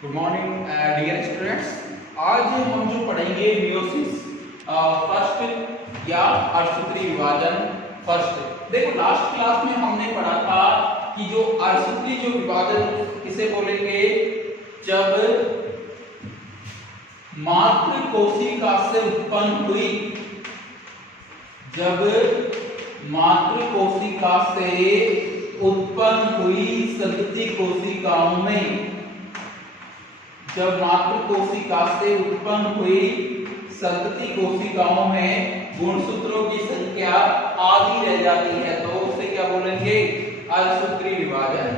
Good morning dear students. आज हम जो पढ़ेंगे मियोसिस फर्स्ट या अर्धसूत्री विभाजन फर्स्ट। देखो लास्ट क्लास में हमने पढ़ा था कि जो अर्धसूत्री जो विभाजन किसे बोलेंगे, जब मातृ कोशिका से उत्पन्न हुई, जब मातृ कोशिका से उत्पन्न हुई संतति कोशिकाओं में, जब मातृ कोशिका से उत्पन्न हुई संतति कोशिकाओं में गुणसूत्रों की संख्या आधी रह जाती है तो उसे क्या बोलेंगे, अर्धसूत्री विभाजन।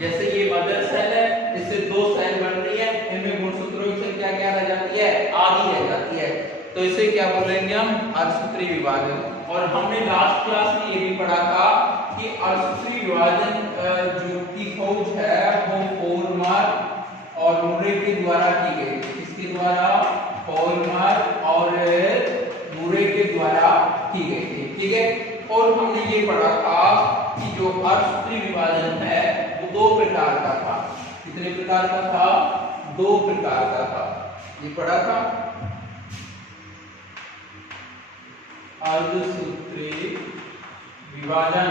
जैसे ये मदर सेल है, इससे दो सेल बन रही है, इनमें गुणसूत्रों की संख्या क्या रह जाती है, आधी रह जाती है, तो इसे क्या बोलेंगे हम, अर्धसूत्री विभाजन। और हमने लास्ट क्लास में ये भी पढ़ा था कि अर्धसूत्री विभाजन जो की खोज है वो फोलमर और मुरे के द्वारा की गई। किसके द्वारा, फोलमर और मुरे के द्वारा की गई थी, ठीक है। और हमने ये पढ़ा था कि जो अर्धसूत्री विभाजन है वो दो प्रकार का था। कितने प्रकार का था, दो प्रकार का था, ये पढ़ा था। अर्धसूत्री विभाजन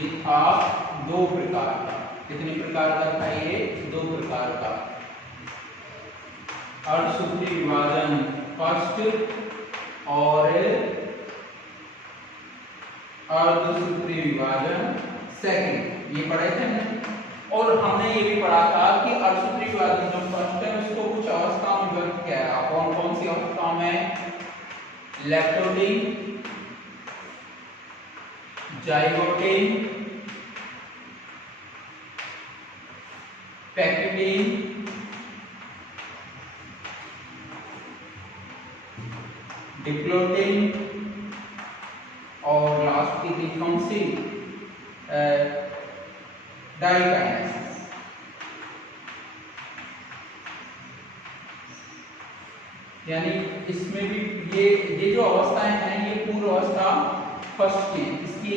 ये था दो प्रकार का। कितने प्रकार का था ये, दो प्रकार का। अर्धसूत्री विभाजन फर्स्ट और अर्धसूत्री विभाजन सेकंड, ये पढ़े थे हमने। और हमने ये भी पढ़ा था कि अर्धसूत्री विभाजन जो फर्स्ट है उसको कुछ अवस्थाओं में विभक्त किया है। कौन कौन सी अवस्थाओं में, लैक्टोडिन, जाइगोटिन, पैक्टिन, डिप्लोटिन और लास्ट की थी कौन सी, डाइकाइनेसिस। यानी इसमें भी ये जो अवस्थाएं हैं ये पूर्व अवस्था फर्स्ट की, इसकी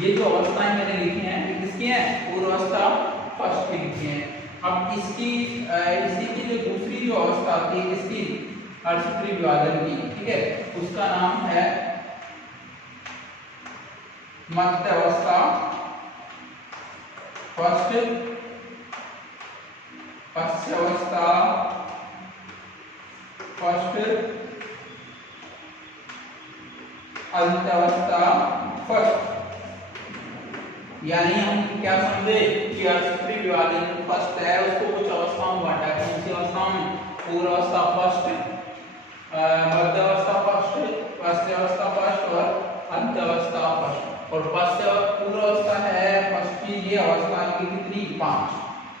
ये जो अवस्थाएं मैंने लिखी हैं ये किसकी हैं, पूर्व अवस्था फर्स्ट की लिखी हैं। अब इसी की जो दूसरी जो अवस्था थी इसकी अर्धसूत्री विभाजन की, ठीक है, उसका नाम है मध्य अवस्था फर्स्ट, पश्च अवस्था फर्स्ट, अंत अवस्था फर्स्ट। यानी हम क्या समझे कि अर्धसूत्री विभाजन फर्स्ट है, उसको कुछ अवस्थाओं में बांटा है। कौन सी अवस्थाओं में, पूर्व अवस्था फर्स्ट, मध्य अवस्था फर्स्ट, पश्च अवस्था फर्स्ट और अंत अवस्था फर्स्ट। और पूर्व अवस्था है फर्स्ट की ये अवस्था की कितनी, 5।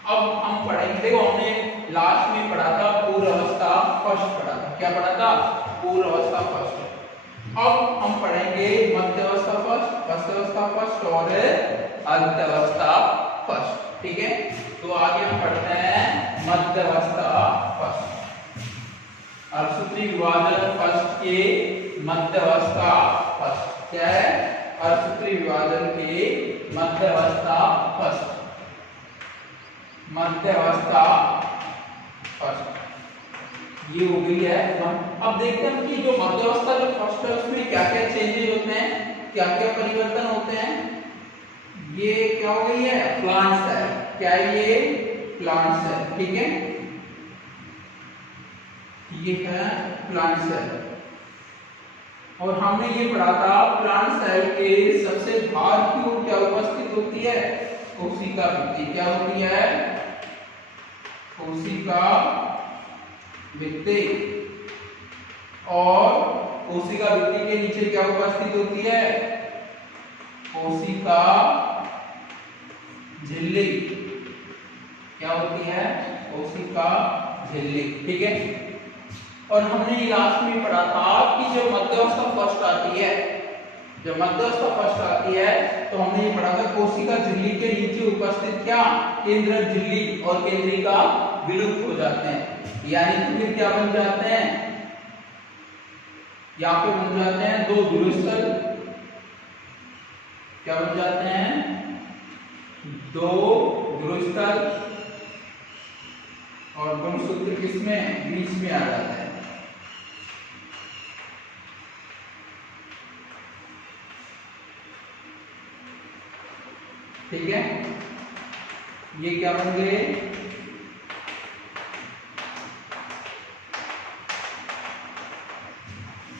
अब हम पढ़ेंगे, देखो हमने लास्ट में पढ़ा था पूर्व अवस्था फर्स्ट पढ़ा था, क्या पढ़ा था, पूर्व अवस्था फर्स्ट। अब हम पढ़ेंगे मध्य अवस्था फर्स्ट, पश्च अवस्था फर्स्ट और अंत अवस्था फर्स्ट, ठीक है। तो आगे हम पढ़ते हैं मध्य अवस्था फर्स्ट। अर्धसूत्री विभाजन फर्स्ट के मध्य अवस्था फर्स्ट क्या है, अर्धसूत्री विभाजन के मध्य अवस्था फर्स्ट, मध्य अवस्था फर्स्ट ये हो गई है। अब देखते हैं कि जो मध्य अवस्था जो फर्स्ट है उसमें क्या क्या चेंजेस होते हैं, क्या क्या परिवर्तन होते हैं। ये क्या हो गई है, प्लांट सेल, क्या है ये, प्लांट सेल, ठीक है, ये है प्लांट सेल। और हमने ये पढ़ा था प्लांट सेल के सबसे बाहर की ओर क्या उपस्थित होती है, कोशिका भित्ति, क्या होती है, कोशिका भित्ति। और कोशिका भित्ति के नीचे क्या उपस्थित होती है, कोशिका झिल्ली, क्या होती है, कोशिका झिल्ली, ठीक है। और हमने लास्ट में पढ़ा था कि जब मध्य अवस्था फर्स्ट आती है, जब मध्य अवस्था फर्स्ट आती है तो हमने ये पढ़ा था कोशिका झिल्ली के नीचे उपस्थित क्या, केंद्रक झिल्ली और केंद्रिका विलुप्त हो जाते हैं। यानी कि फिर क्या बन जाते हैं, यहाँ पे बन जाते हैं दो ध्रुवस्थल, क्या बन जाते हैं, दो ध्रुवस्थल और गुणसूत्र किसमें बीच में आ जाता है। ठीक है, ये क्या होंगे,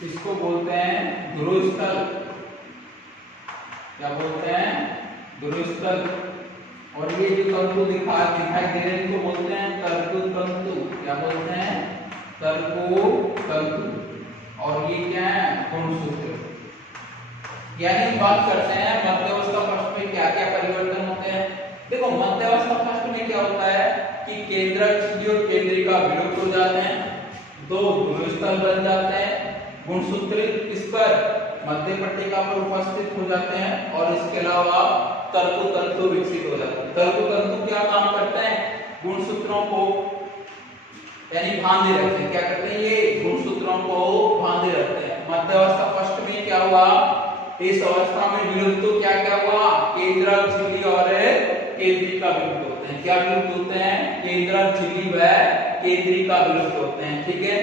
इसको बोलते हैं ध्रुवस्थल। क्या बोलते हैं, ध्रुवस्थल। और ये जो तंतु दिखाई दे रहे हैं इनको बोलते हैं तर्कु तंतु। क्या बोलते हैं, तर्कु तंतु। और ये क्या है, गुणसूत्र। यही बात करते हैं मध्यावस्था पक्ष में क्या क्या परिवर्तन होते हैं। देखो मध्यावस्था पक्ष में क्या होता है कि केंद्रक झिल्ली और केंद्रिका विलुप्त हो जाते हैं, दो ध्रुवस्थल बन जाते हैं, गुणसूत्र इस पर मध्य पट्टिका पर उपस्थित हो जाते हैं, और इसके अलावा तर्कु तंतु विकसित हो जाते हैं। तर्कु तंतु क्या काम करते हैं, गुणसूत्रों को यानी बांधे रखते हैं। क्या करते हैं, ये गुणसूत्रों को बांधे रखते हैं। मध्यावस्था पक्ष में क्या हुआ, इस अवस्था में विलुप्त क्या क्या हुआ, केंद्रक झिल्ली और केंद्रिका विलुप्त होते हैं। क्या विलुप्त होते हैं, केंद्रक झिल्ली व केंद्रिका विलुप्त होते हैं। ठीक है,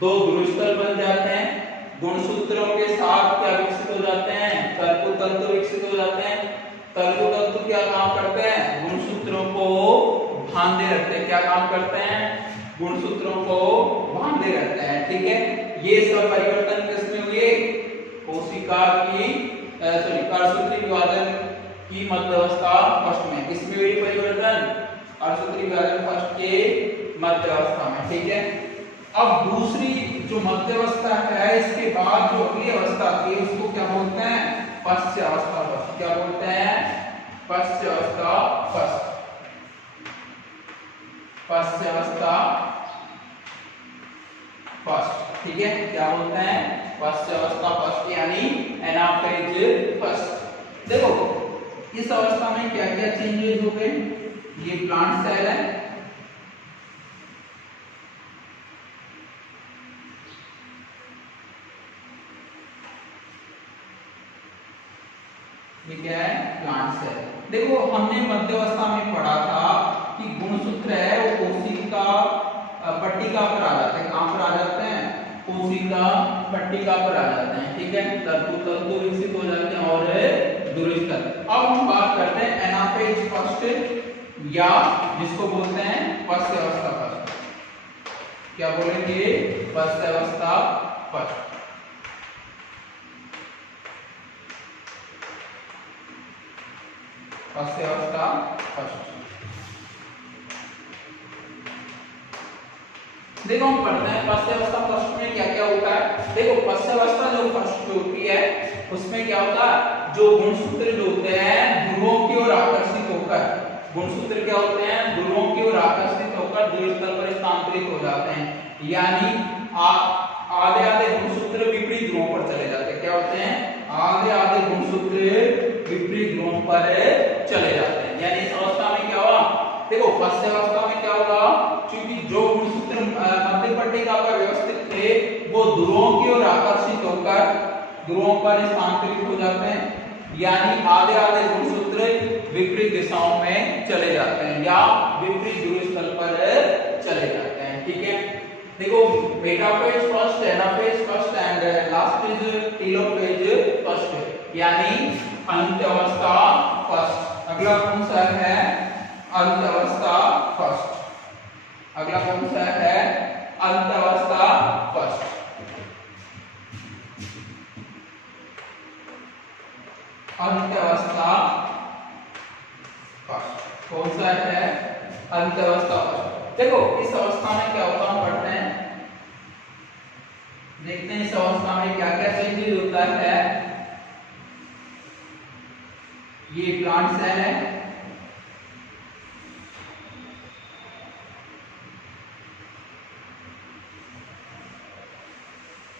दो ध्रुवस्थल बन जाते हैं, गुणसूत्रों के साथ क्या विकसित हो जाते हैं, तर्कु तंतु विकसित हो जाते हैं। तर्कु तंतु क्या काम करते हैं, गुणसूत्रों को बांधे रखते हैं। क्या काम करते हैं, गुणसूत्रों को बांधे रखते हैं। ठीक है, ये सब परिवर्तन किसमें हुए, कोशिका की अर्धसूत्री विभाजन की मध्यावस्था पक्ष में। किसमें हुई परिवर्तन, अर्धसूत्री विभाजन पक्ष के मध्यावस्था में। ठीक है, अब दूसरी जो मध्यावस्था है, इसके बाद जो अगली अवस्था आती है उसको क्या बोलते हैं, पश्चावस्था पक्ष। क्या बोलते हैं, पश्चावस्था पक्ष। पश्चावस्था पक्ष। ठीक है, क्या बोलते हैं, पश्चावस्था पक्ष यानी एनाफेज पक्ष। देखो इस अवस्था में क्या क्या चेंजेस हो गए, ये प्लांट सेल है, ये क्या है, प्लांट सेल। देखो हमने मध्यावस्था में पढ़ा था कि गुणसूत्र है वो कोशिका पट्टिका पर आ जाते हैं। कहां पर आ जाते हैं, कोशिका पट्टिका पर आ जाते हैं। ठीक है, तर्कु तंतु विकसित हो जाते हैं और ध्रुवस्थल। अब हम बात करते हैं एनाफेज पक्ष या जिसको बोलते हैं पश्चावस्था पक्ष। क्या बोलेंगे, पश्चावस्था पक्ष। पश्चावस्था पक्ष। देखो हम पढ़ते हैं पश्चावस्था पक्ष में क्या क्या होता है। देखो पश्चावस्था जो पक्ष होती है उसमें क्या होता है, जो गुणसूत्र जो होते हैं ध्रुवों की ओर आकर्षित होकर, गुणसूत्र क्या होते हैं, ध्रुवों की ओर आकर्षित होकर ध्रुवस्थल पर स्थानांतरित हो जाते हैं। यानी आधे आधे गुणसूत्र विपरीत ध्रुवों पर चले जाते हैं। क्या होते हैं, आधे आधे गुणसूत्र विपरीत ध्रुवों पर चले जाते हैं। यानी इस अवस्था में क्या हुआ, देखो पश्चावस्था में क्या होगा, क्योंकि जो गुणसूत्र मध्य पट्टिका पर व्यवस्थित थे वो ध्रुवों की ओर आकर्षित होकर ध्रुवों पर स्थानांतरित हो जाते हैं। यानी आधे आधे गुणसूत्र विपरीत दिशाओं में चले जाते हैं या विपरीत ध्रुवस्थल पर चले जाते हैं। ठीक है, देखो metaphase first, anaphase first and last is telophase first यानी अंत्यावस्था फर्स्ट। अगला कौन सा है, अंत्यावस्था फर्स्ट। अगला कौन सा है, अंत्यावस्था फर्स्ट। अंत्यावस्था फर्स्ट कौन सा है, अंत्यावस्था फर्स्ट। देखो इस अवस्था में क्या होता है, पढ़ते हैं, देखते हैं इस अवस्था में क्या क्या चेंजेस होता है। ये प्लांट सेल है,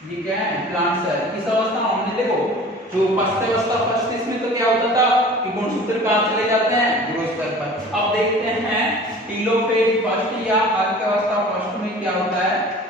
ये क्या है, प्लांट सेल। इस अवस्था में हमने देखो जो पश्चावस्था फर्स्ट, इसमें तो क्या होता था कि गुणसूत्र कहां चले जाते हैं, ध्रुवस्थल पर। अब देखते हैं टेलोफेज फर्स्ट या अंत्यावस्था फर्स्ट में क्या होता है।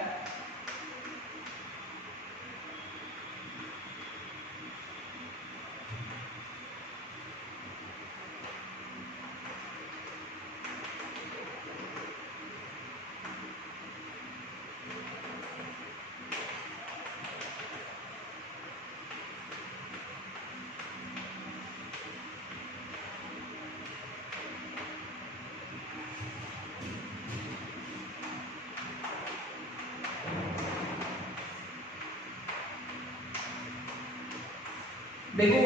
देखो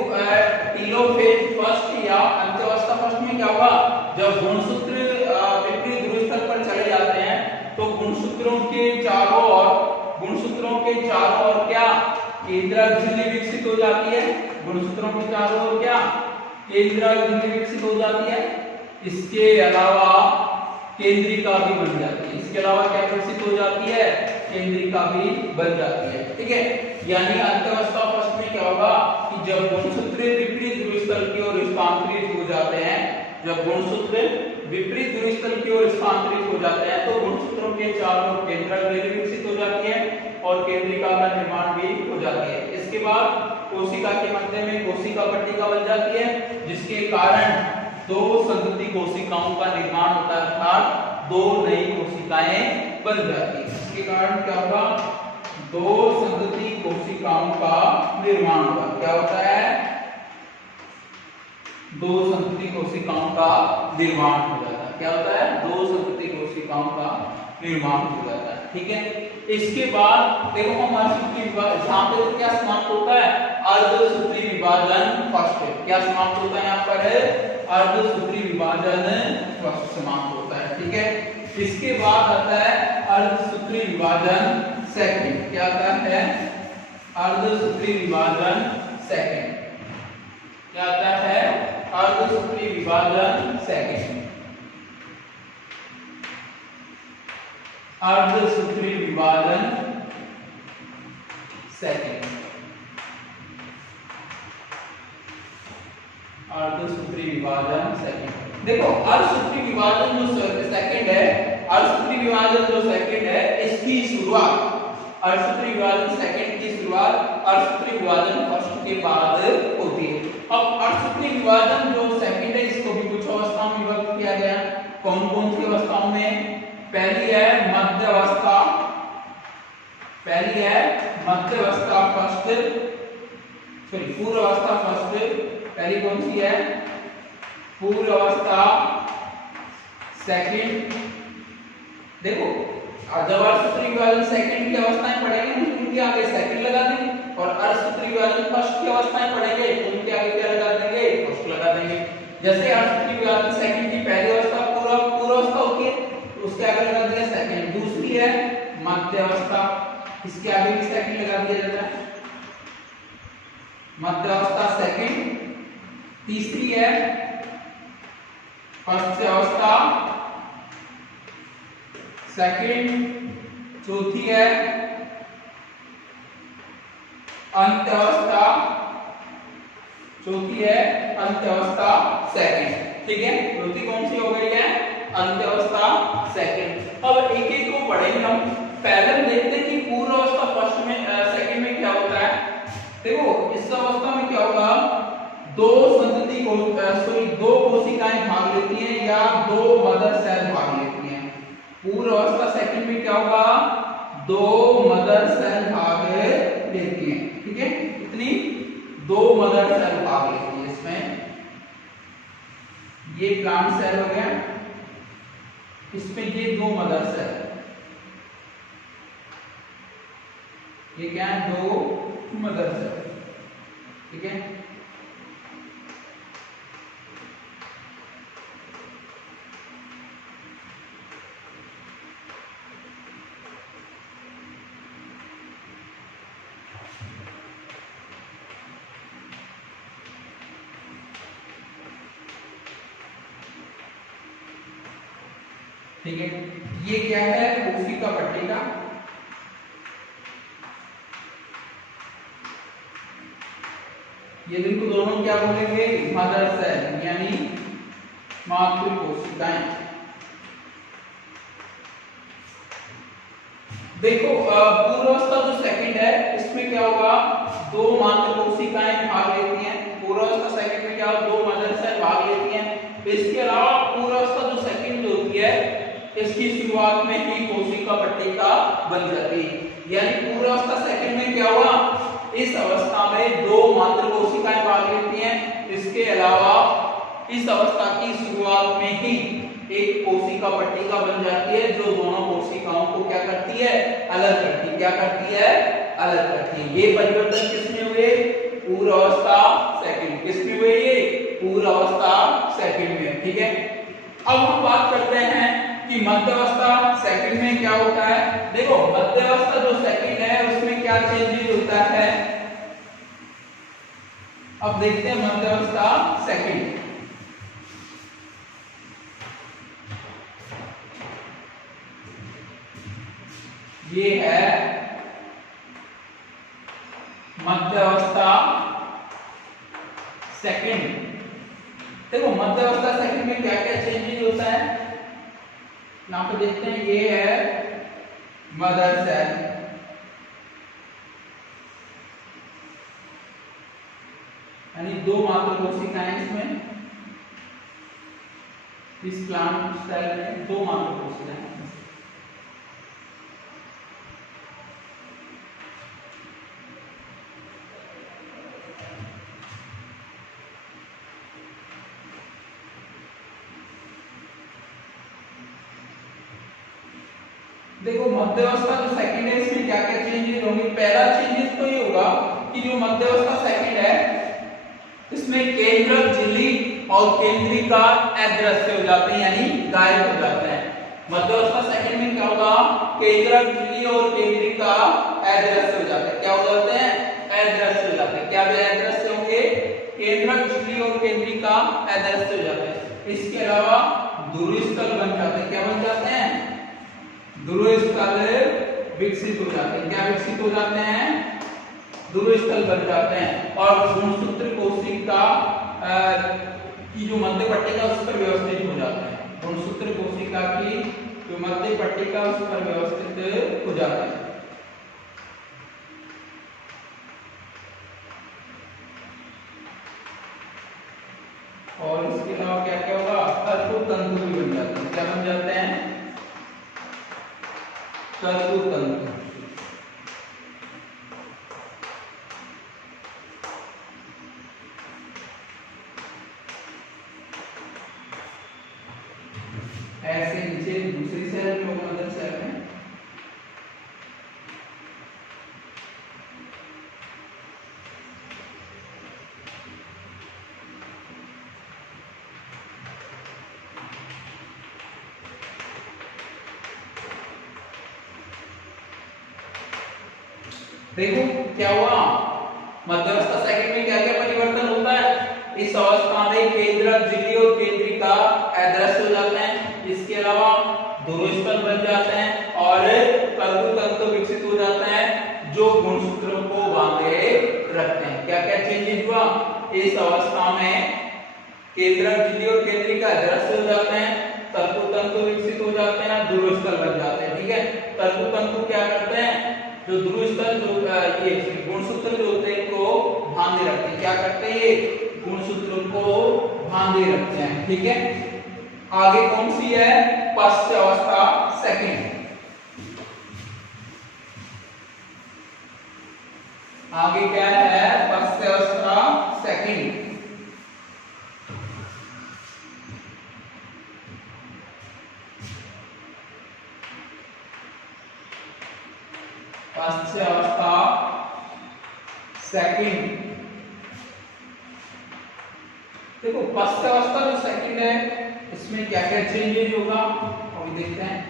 टीलोफेज फर्स्ट या अंत्यावस्था फर्स्ट में क्या होगा, जब गुणसूत्र विपरीत ध्रुव स्थल पर चले जाते हैं तो गुणसूत्रों के चारों ओर क्या केंद्रक झिल्ली विकसित हो जाती है। गुणसूत्रों के चारों ओर क्या केंद्रक झिल्ली विकसित हो जाती है। इसके अलावा केंद्रिका भी बन जाती है। इसके अलावा क्या विकसित हो जाती है, केंद्रिका भी बन जाती है। ठीक है, यानी अंत्यावस्था फर्स्ट में क्या होगा कि जब गुणसूत्र विपरीत ध्रुव स्थल की ओर स्थानांतरित हो जाते हैं, जब गुणसूत्र विपरीत ध्रुव स्थल की ओर स्थानांतरित हो जाते हैं तो गुणसूत्रों के चारों ओर केंद्रक झिल्ली विकसित हो जाती है और केंद्रिका का निर्माण भी हो जाती है। इसके बाद कोशिका के मध्य में कोशिका पट्टिका बन जाती है, जिसके कारण दो संतति कोशिकाओं का निर्माण होता है, अर्थात दो नई कोशिकाएं बन जाती है। इसके कारण क्या होगा, दो संतति कोशिकाओं का निर्माण होगा। क्या होता है, दो संतति कोशिकाओं का निर्माण हो जाता है। क्या होता है, दो संतति कोशिकाओं का निर्माण हो जाता है। ठीक है, इसके बाद देखो हम अर्धसूत्री विभाजन, यहाँ पे तो क्या समाप्त होता है, अर्धसूत्री विभाजन फर्स्ट। क्या समाप्त होता है यहाँ पर, अर्धसूत्री विभाजन फर्स्ट समाप्त होता है। ठीक है, इसके बाद आता है अर्धसूत्री विभाजन सेकंड। क्या आता है, अर्धसूत्री विभाजन सेकंड। क्या आता है, अर्धसूत्री विभाजन सेकंड। अर्धसूत्री विभाजन सेकंड। अर्धसूत्री विभाजन सेकंड। देखो अर्धसूत्री विभाजन जो सेकंड है, अर्धसूत्री विभाजन जो सेकंड है, इसकी शुरुआत, अर्धसूत्री विभाजन सेकंड की शुरुआत अर्धसूत्री विभाजन फर्स्ट के बाद होती है। अब अर्धसूत्री विभाजन जो सेकंड है, इसको भी कुछ अवस्थाओं में विभक्त किया गया। कौन कौन सी अवस्थाओं में, पहली है मध्यावस्था, पहली है मध्यावस्था फर्स्ट, सॉरी पूर्वावस्था फर्स्ट। पहली कौन सी है, पूर्वावस्था सेकंड। देखो जब अर्धसूत्री विभाजन सेकंड की अवस्थाएं पढ़ेंगे तो उनके आगे सेकंड लगा देंगे, और अर्धसूत्री विभाजन फर्स्ट की अवस्थाएं पढ़ेंगे तो उनके आगे क्या लगा देंगे, फर्स्ट लगा देंगे। जैसे अर्धसूत्री विभाजन सेकंड की पहली अवस्था पूर्वावस्था होती है, उसके आगे लगा दिया सेकंड। दूसरी है मध्यावस्था, इसके आगे भी सेकंड लगा दिया जाता है, मध्यावस्था सेकंड। तीसरी है फर्स्ट अवस्था सेकंड। चौथी है अंत्यावस्था, चौथी है अंत्यावस्था सेकंड। ठीक है, चौथी कौन सी हो गई है, अंत्यावस्था सेकंड। अब एक एक को पढ़ेंगे हम। पहले हम देखते हैं कि पूर्वावस्था फर्स्ट में सेकंड में क्या होता है। देखो इस अवस्था में क्या होगा, दो संतति को दो कोशिकाएं भाग लेती हैं या दो मदर सेल भाग लेती हैं। पूर्वावस्था सेकंड में क्या होगा, दो मदर सेल भाग लेती हैं। ठीक है, कितनी, दो मदर सेल भाग लेती है। इसमें ये प्लांट सेल हो गया, इसमें ये दो मदर सेल, ये क्या है, दो मदर सेल। ठीक है, ठीक है, ये क्या है, कोशिका पट्टिका। ये जिनको दोनों क्या बोलेंगे, मदर सेल यानी मातृ कोशिकाएं। देखो पूर्वावस्था जो सेकंड है, इसमें क्या होगा, दो मातृ कोशिकाएं भाग लेती हैं। पूर्वावस्था सेकंड में क्या होगा, दो मदर सेल भाग लेती हैं। इसके अलावा पूर्वावस्था जो सेकंड जो होती है, इसकी शुरुआत में ही कोशिका पट्टिका बन जाती है। यानी पूर्वावस्था सेकंड में क्या हुआ, इस अवस्था में दो मातृ कोशिकाएं भाग लेती हैं। इसके अलावा इस अवस्था की शुरुआत में ही एक कोशिका पट्टिका बन जाती है, जो दोनों कोशिकाओं को क्या करती है, अलग करती है। क्या करती है, अलग करती है। ये परिवर्तन किसमें हुए, पूर्व अवस्था सेकंड, किसमें हुए ये पूर्व अवस्था सेकंड में, ठीक है। अब हम बात करते हैं कि मध्य अवस्था सेकंड में क्या होता है। देखो मध्य अवस्था जो सेकंड है उसमें क्या चेंजेस होता है, अब देखते हैं मध्य अवस्था सेकंड। ये है मध्य अवस्था सेकंड। देखो मध्य अवस्था सेकंड में क्या क्या चेंजेस होता है, यहां पे देखते हैं। ये है मदर सेल, यानी दो मात्र कोशिकाएं इसमें, इस प्लांट सेल में दो मात्र कोशिकाएं। देखो मध्य अवस्था जो सेकंड है इसमें क्या क्या चेंजेस होंगे। पहला चेंजेस तो ये होगा कि जो मध्य अवस्था सेकंड है इसमें केंद्रक झिल्ली और केंद्रिका अदृश्य हो जाते हैं, यानी गायब हो जाते हैं। मध्य अवस्था सेकंड में क्या होगा, केंद्रक झिल्ली और केंद्रिका अदृश्य हो जाते हैं। क्या हो जाते हैं, अदृश्य हो जाते हैं। क्या वे अदृश्य होंगे, केंद्रक झिल्ली और केंद्रिका अदृश्य हो जाते हैं। इसके अलावा ध्रुवीस्थल बन जाते हैं। क्या बन जाते हैं, ध्रुवीस्थल विकसित हो जाते हैं। क्या विकसित हो जाते हैं, ध्रुवीस्थल बन जाते हैं। और गुणसूत्र कोशिका की जो मध्य पट्टिका उस पर व्यवस्थित हो जाते हैं। गुणसूत्र कोशिका की जो मध्य पट्टिका उस पर व्यवस्थित हो जाते हैं। और इसके अलावा क्या क्या होगा, तंतु भी बन जाते हैं। क्या बन जाते हैं, तंतु। ऐसे नीचे दूसरी सेल में होगा, मदर सेल में देखो क्या हुआ, मध्य अवस्था सेकंड में क्या क्या परिवर्तन होता है। इस अवस्था में केंद्रक झिल्ली और केंद्रिका अदृश्य हो जाते हैं। इसके अलावा ध्रुवीस्थल बन जाते हैं और तंतु विकसित हो जाते हैं जो गुणसूत्रों को बांधे रखते हैं। क्या क्या चेंजेस हुआ, इस अवस्था में केंद्रक झिल्ली और केंद्रिका अदृश्य हो जाते हैं, तंतु विकसित हो जाते हैं, ध्रुवीस्थल बन जाते हैं, ठीक है। तंतु क्या करते हैं, जो ध्रुवीस्थल जो ये गुणसूत्र जो होते हैं इनको बांधे रखते हैं। क्या करते हैं, ये गुणसूत्रों को बांधे रखते हैं, ठीक है। आगे कौन सी है, पश्च अवस्था सेकंड। आगे क्या है, पश्च अवस्था सेकंड। पश्च अवस्था सेकंड। देखो पश्च अवस्था जो सेकंड है इसमें क्या क्या चेंजेस होगा अभी देखते हैं।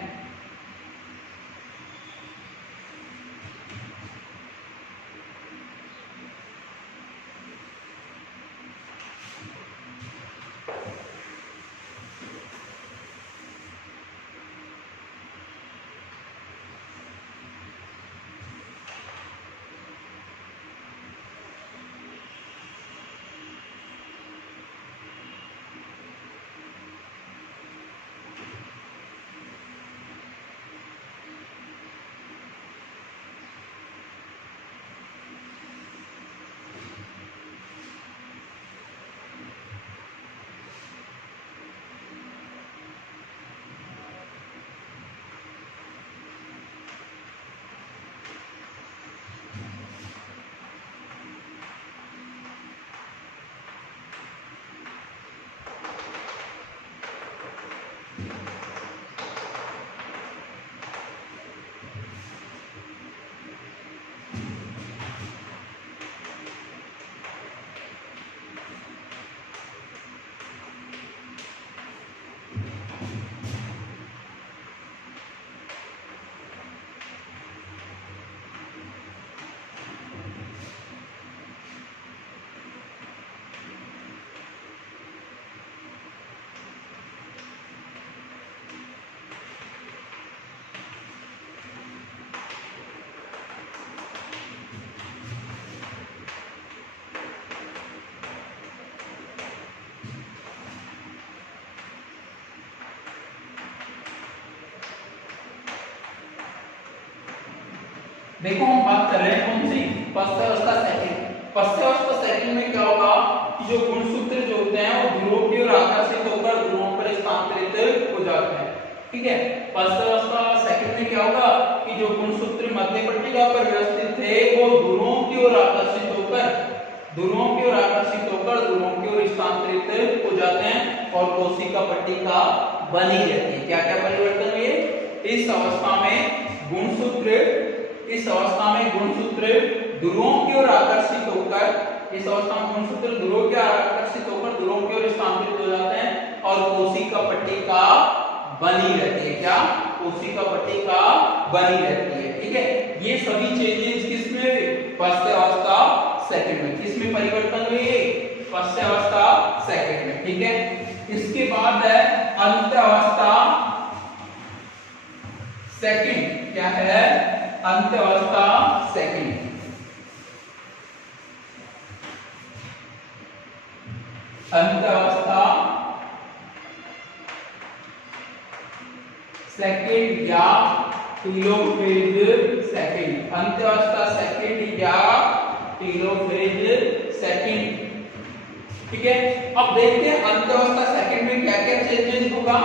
देखो हम बात कर रहे हैं कौन सी, फर्स्ट अवस्था सेकंड। फर्स्ट अवस्था सेकंड में क्या होगा कि जो गुणसूत्र जो होते हैं वो ध्रुवों की ओर आकर्षित होकर ध्रुवों पर स्थानांतरित हो जाते हैं, ठीक है। फर्स्ट अवस्था सेकंड में क्या होगा कि जो गुणसूत्र मध्य पट्टिका पर व्यवस्थित थे वो ध्रुवों की ओर आकर्षित होकर ध्रुवों की ओर स्थानांतरित हो जाते हैं और कोशिका पट्टिका बनी रहती है। क्या क्या परिवर्तन हुए इस अवस्था में? गुणसूत्र ध्रुवों की ओर आकर्षित होकर ध्रुवों की ओर स्थानांतरित हो जाते हैं और कोशिका पट्टिका बनी रहती है। क्या? कोशिका पट्टिका बनी रहती है, ठीक है। ये सभी चेंजेस किसमें हुए? फर्स्ट अवस्था सेकंड में। किसमें परिवर्तन हुए? फर्स्ट अवस्था सेकंड में, ठीक है। इसके बाद है अंत अवस्था सेकंड। क्या है? अंत अवस्था सेकंड। अंत अवस्था सेकंड या टेलोफेज सेकंड। अंत अवस्था सेकंड या टेलोफेज सेकंड, ठीक है। अब देखते हैं अंत अवस्था सेकंड में क्या क्या चेंजेस होगा।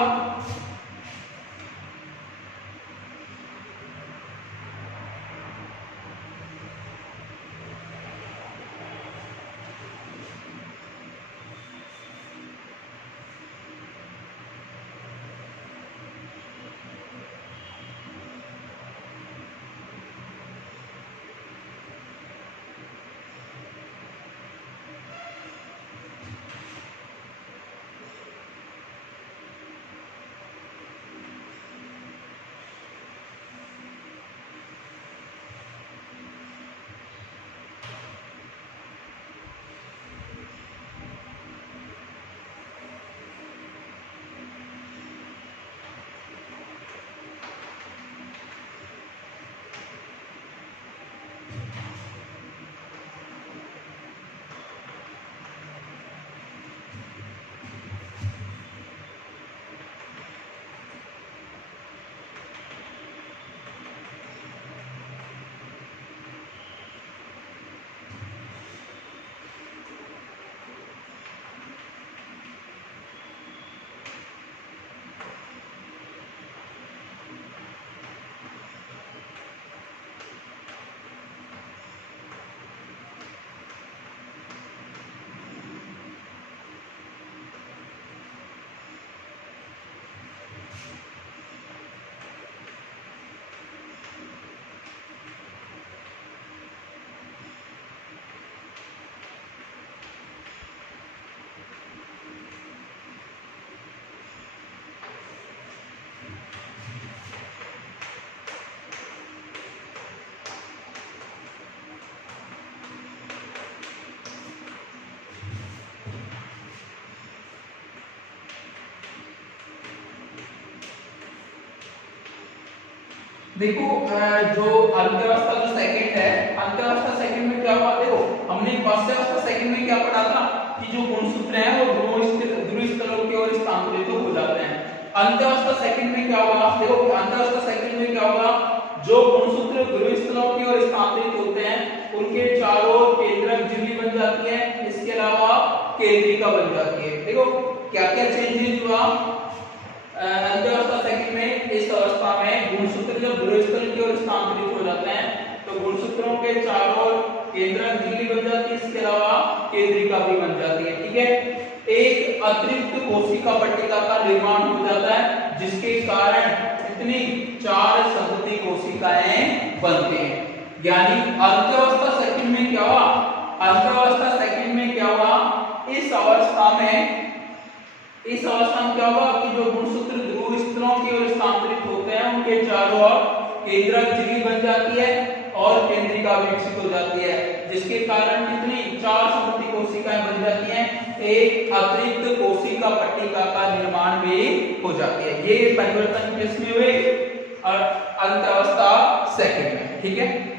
देखो जो अंतरावस्था जो सेकंड है, अंतरावस्था सेकंड में क्या हुआ? देखो हमने फर्स्ट अवस्था सेकंड में क्या पढ़ा था कि जो गुणसूत्र हैं वो ध्रुव स्थलों की ओर स्थानांतरित हो जाते हैं। अंतरावस्था सेकंड में क्या होगा? देखो अंतरावस्था सेकंड में क्या होगा? जो गुणसूत्र ध्रुव स्थलों की ओर स्थानांतरित होते हैं उनके चारों ओर केंद्रक झिल्ली बन जाती है, इसके अलावा केंद्रिका बन जाती है। देखो क्या क्या चेंजेस हुआ अंतरावस्था सेकंड में। इस अवस्था में गुणसूत्र जब ध्रुव स्थल की ओर स्थानांतरित हो जाते हैं तो गुणसूत्रों के चारों ओर केंद्रक झिल्ली बन जाती है, इसके अलावा केंद्रिका भी बन जाती है, ठीक है। एक अतिरिक्त कोशिका पट्टिका का निर्माण हो जाता है जिसके कारण इतनी 4 संतति कोशिकाएं बनते हैं। यानी अंतरावस्था सेकंड में क्या हुआ? अंतरावस्था सेकंड में क्या हुआ? इस अवस्था में क्या होगा कि जो गुणसूत्र ध्रुव स्थलों की ओर स्थानांतरित होते हैं उनके चारों ओर केंद्रक झिल्ली बन जाती है और केंद्रिका विकसित हो जाती है, जिसके कारण कितनी 4 संतति कोशिकाएं बन जाती हैं। एक अतिरिक्त कोशिका पट्टिका का निर्माण भी हो जाती है। ये परिवर्तन किसमें हुए? अंतरावस्था सेकंड में, ठीक है।